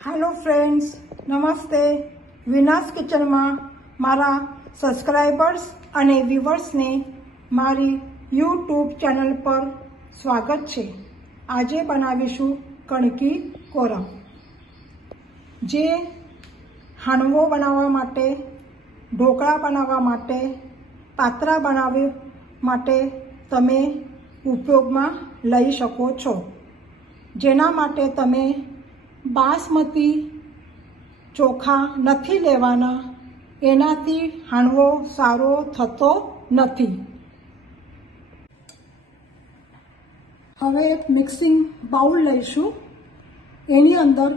Hello friends, नमस्ते। વિનાશ કિચનમાં મારા સબસ્ક્રાઈબર્સ અને વ્યુઅર્સને મારી યુટ્યુબ ચેનલ પર સ્વાગત છે। આજે બનાવીશું કણકી કોરમ, જે હાંડવો બનાવવા માટે, ઢોકળા બનાવવા માટે, પાતરા બનાવવા માટે તમે ઉપયોગમાં લઈ શકો છો। જેના માટે તમે બાસમતી ચોખા નથી લેવાના, એનાથી હાંડવો સારો થતો નથી। હવે એક મિક્સિંગ બાઉલ લઈશું, એની અંદર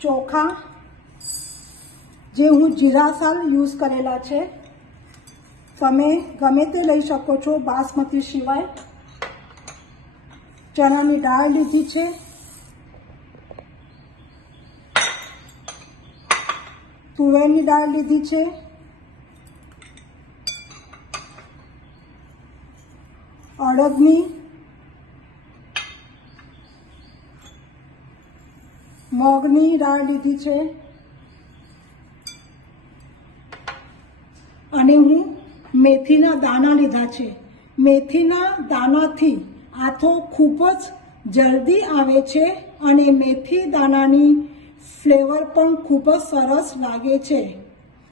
ચોખા જે હું જીરાસાલ યુઝ કરેલા છે, તમે ગમે તે લઈ શકો છો બાસમતી સિવાય। ચણાની દાળ લીધી છે, તુવેરની દાળ લીધી છે, અડદની, મગની દાળ લીધી છે, અને હું મેથીના દાણા લીધા છે। મેથીના દાણાથી આથો ખૂબ જ જલ્દી આવે છે અને મેથી દાણાની ફ્લેવર પણ ખૂબ જ સરસ લાગે છે।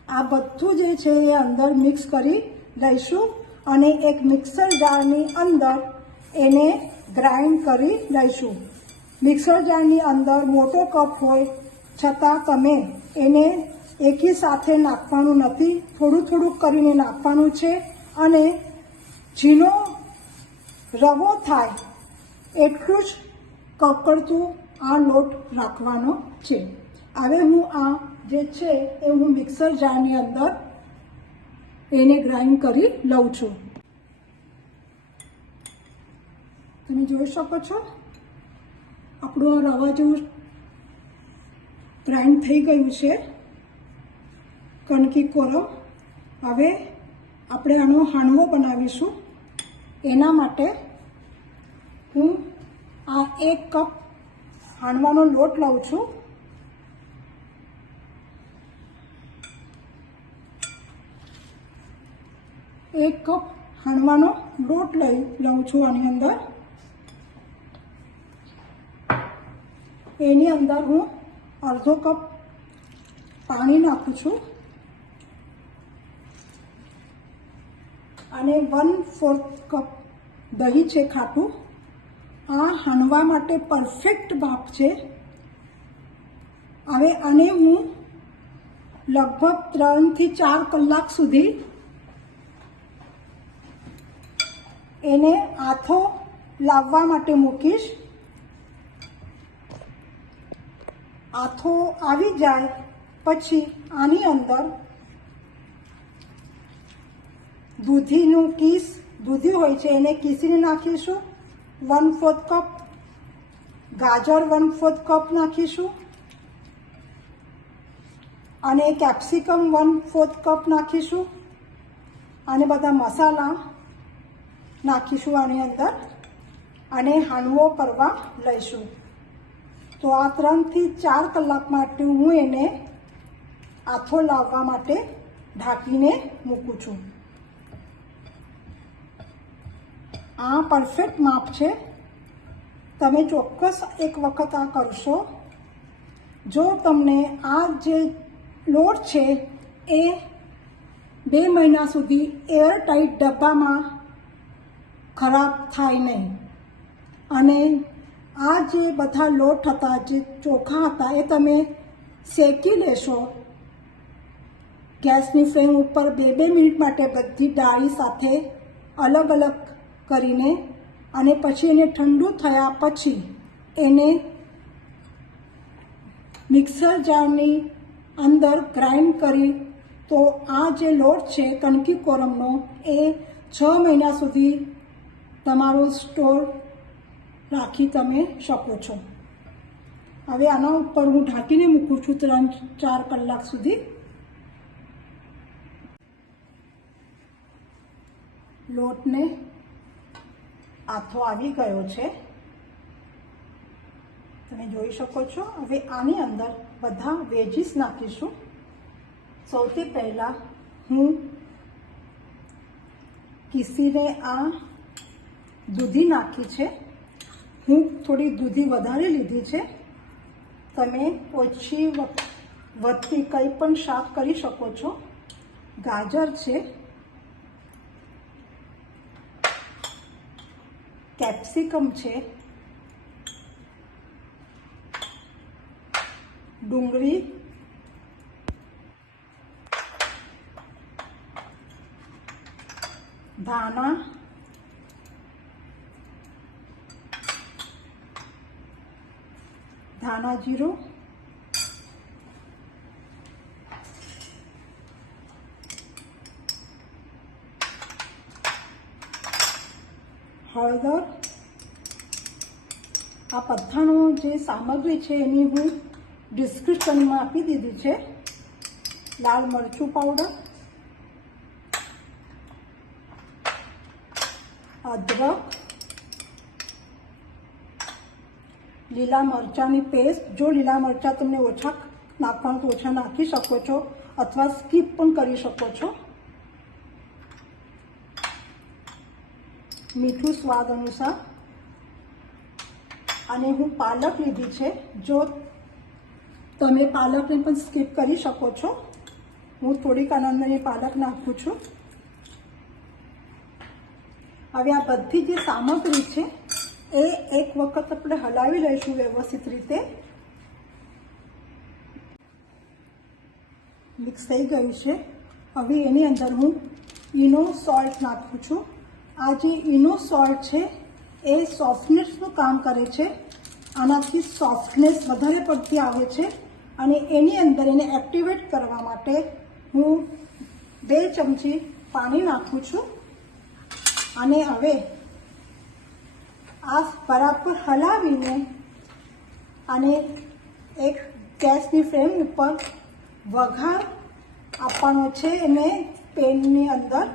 આ બધું જે છે એ અંદર મિક્સ કરી લઈશું અને એક મિક્સર જારની અંદર એને ગ્રાઇન્ડ કરી લઈશું। મિક્સર જારની અંદર મોટો કપ હોય છતાં તમે એને એકી સાથે નાખવાનું નથી, થોડું થોડું કરીને નાખવાનું છે અને ઝીણો રવો થાય એટલું જ કકડતું આ લોટ રાખવાનો છે। હવે હું આ જે છે એ હું મિક્સર જારની અંદર એને ગ્રાઇન્ડ કરી લઉં છું। તમે જોઈ શકો છો આપણું આ રવા જેવું ગ્રાઇન્ડ થઈ ગયું છે કણકી કોરમ। હવે આપણે આનો હાંડવો બનાવીશું। એના માટે હું આ 1 કપ હાંડવાનો લોટ લઉં છું। એક કપ હાંડવાનો લોટ લઉં છું આની અંદર। એની અંદર હું અડધો કપ પાણી નાખું છું અને 1/4 કપ દહીં છે ખાટું। આ હાંડવા માટે પરફેક્ટ માપ છે। હવે આને હું લગભગ 3 થી 4 કલાક સુધી એને આથો લાવવા માટે મૂકીશ। આથો આવી જાય પછી આની અંદર દૂધીનું કીસ, દૂધી હોય છે એને કીસીને નાખીશું। 1/4 કપ ગાજર 1/4 કપ નાખીશું અને કેપ્સિકમ 1/4 કપ નાખીશું અને બધા મસાલા નાખીશું આની અંદર અને હાંડવો કરવા લઈશું। તો આ 3 થી 4 કલાક માટે હું એને આથો લાવવા માટે ઢાંકીને મૂકું છું। આ પરફેક્ટ માપ છે, તમે ચોક્કસ એક વખત આ કરશો। જો તમને આ જે લોટ છે એ 2 મહિના સુધી એરટાઈટ ડબ્બામાં ખરાબ થાય નહીં અને આ જે બધા લોટ હતા, જે ચોખા હતા, એ તમે શેકી લેશો ગેસની ફ્લેમ ઉપર 2 મિનિટ માટે બધી ડાળી સાથે અલગ અલગ કરીને અને પછી એને ઠંડુ થયા પછી એને મિક્સર જારની અંદર ગ્રાઇન્ડ કરી, તો આ જે લોટ છે કણકી કોરમનો એ 6 મહિના સુધી તમારો સ્ટોર રાખી તમે શકો છો। હવે આના ઉપર હું ઢાંકીને મૂકું છું 3-4 કલાક સુધી। લોટને આથો આવી ગયો છે। તમે જોઈ શકો છો. હવે આની અંદર બધા વેજીસ નાખીશું. સૌથી પહેલાં હું કીસીને આ દૂધી નાખી છે. હું થોડી દૂધી વધારે લીધી છે. તમે ઓછી વધતી કંઈ પણ શાક કરી શકો છો. ગાજર છે, કેપ્સિકમ છે, ડુંગળી, ધાણા, ધાણા જીરું, હળદર. આ બધાનો જે સામગ્રી છે એની હું ડિસ્ક્રિપ્શનમાં આપી દીધી છે. લાલ મરચું પાવડર, અદરક, લીલા મરચાંની પેસ્ટ. જો લીલા મરચાં તમને ઓછા નાખવાનું તો ઓછા નાખી શકો છો અથવા સ્કીપ પણ કરી શકો છો. મીઠું સ્વાદ અનુસાર. અને હું પાલક લીધી છે. જો તમે પાલકને પણ સ્કીપ કરી શકો છો. હું થોડીક આનંદની પાલક નાખું છું. હવે આ બધી જે સામગ્રી છે એ એક વખત આપણે હલાવી લઈશું વ્યવસ્થિત રીતે. મિક્સ થઈ ગયું છે. હવે એની અંદર હું ઇનો સોલ્ટ નાખું છું. આ જે ઇનો સોલ્ટ છે એ સોફ્ટનેસનું કામ કરે છે. આનાથી સોફ્ટનેસ વધારે પડતી આવે છે અને એની અંદર એને એક્ટિવેટ કરવા માટે હું 2 ચમચી પાણી નાખું છું. અને હવે આ બરાબર હલાવીને અને એક ગેસની ફ્લેમ ઉપર વઘાર આપવાનો છે. એને પેનની અંદર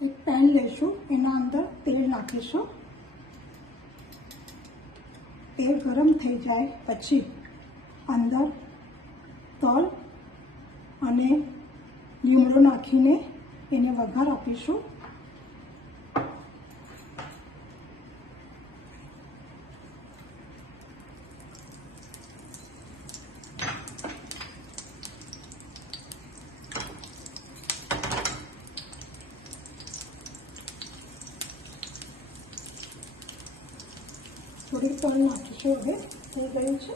એક પેન લઈશું. એના અંદર તેલ નાખીશું. તેલ ગરમ થઈ જાય પછી અંદર તલ અને લીમડો નાખીને એને વઘાર આપીશું. થોડીક તલ નાખીશું. હવે થઈ ગયું છે.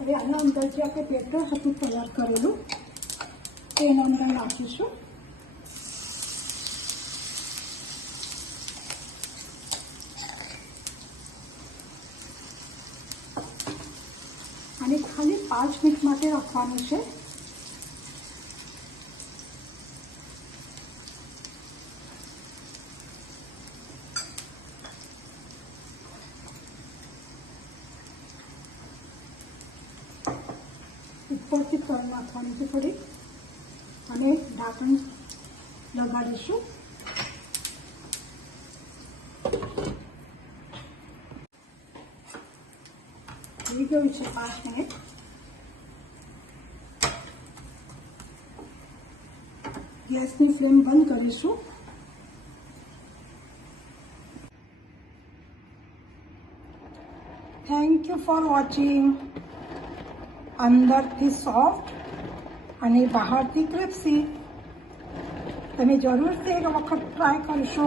હવે આના અંદર જે આપણે બેટર હતું તૈયાર કરેલું એના અંદર નાખીશું. અને ખાલી 5 મિનિટ માટે રાખવાનું છે. ઉપરથી તલ નાખવાની છે થોડી અને ઢાંકણ લગાડીશું. થઈ ગયું છે 5 મિનિટ. ગેસની ફ્લેમ બંધ કરીશું. Thank you for watching. અંદરથી સોફ્ટ અને બહારથી ક્રિસ્પી. તમે જરૂરથી એક વખત ટ્રાય કરશો.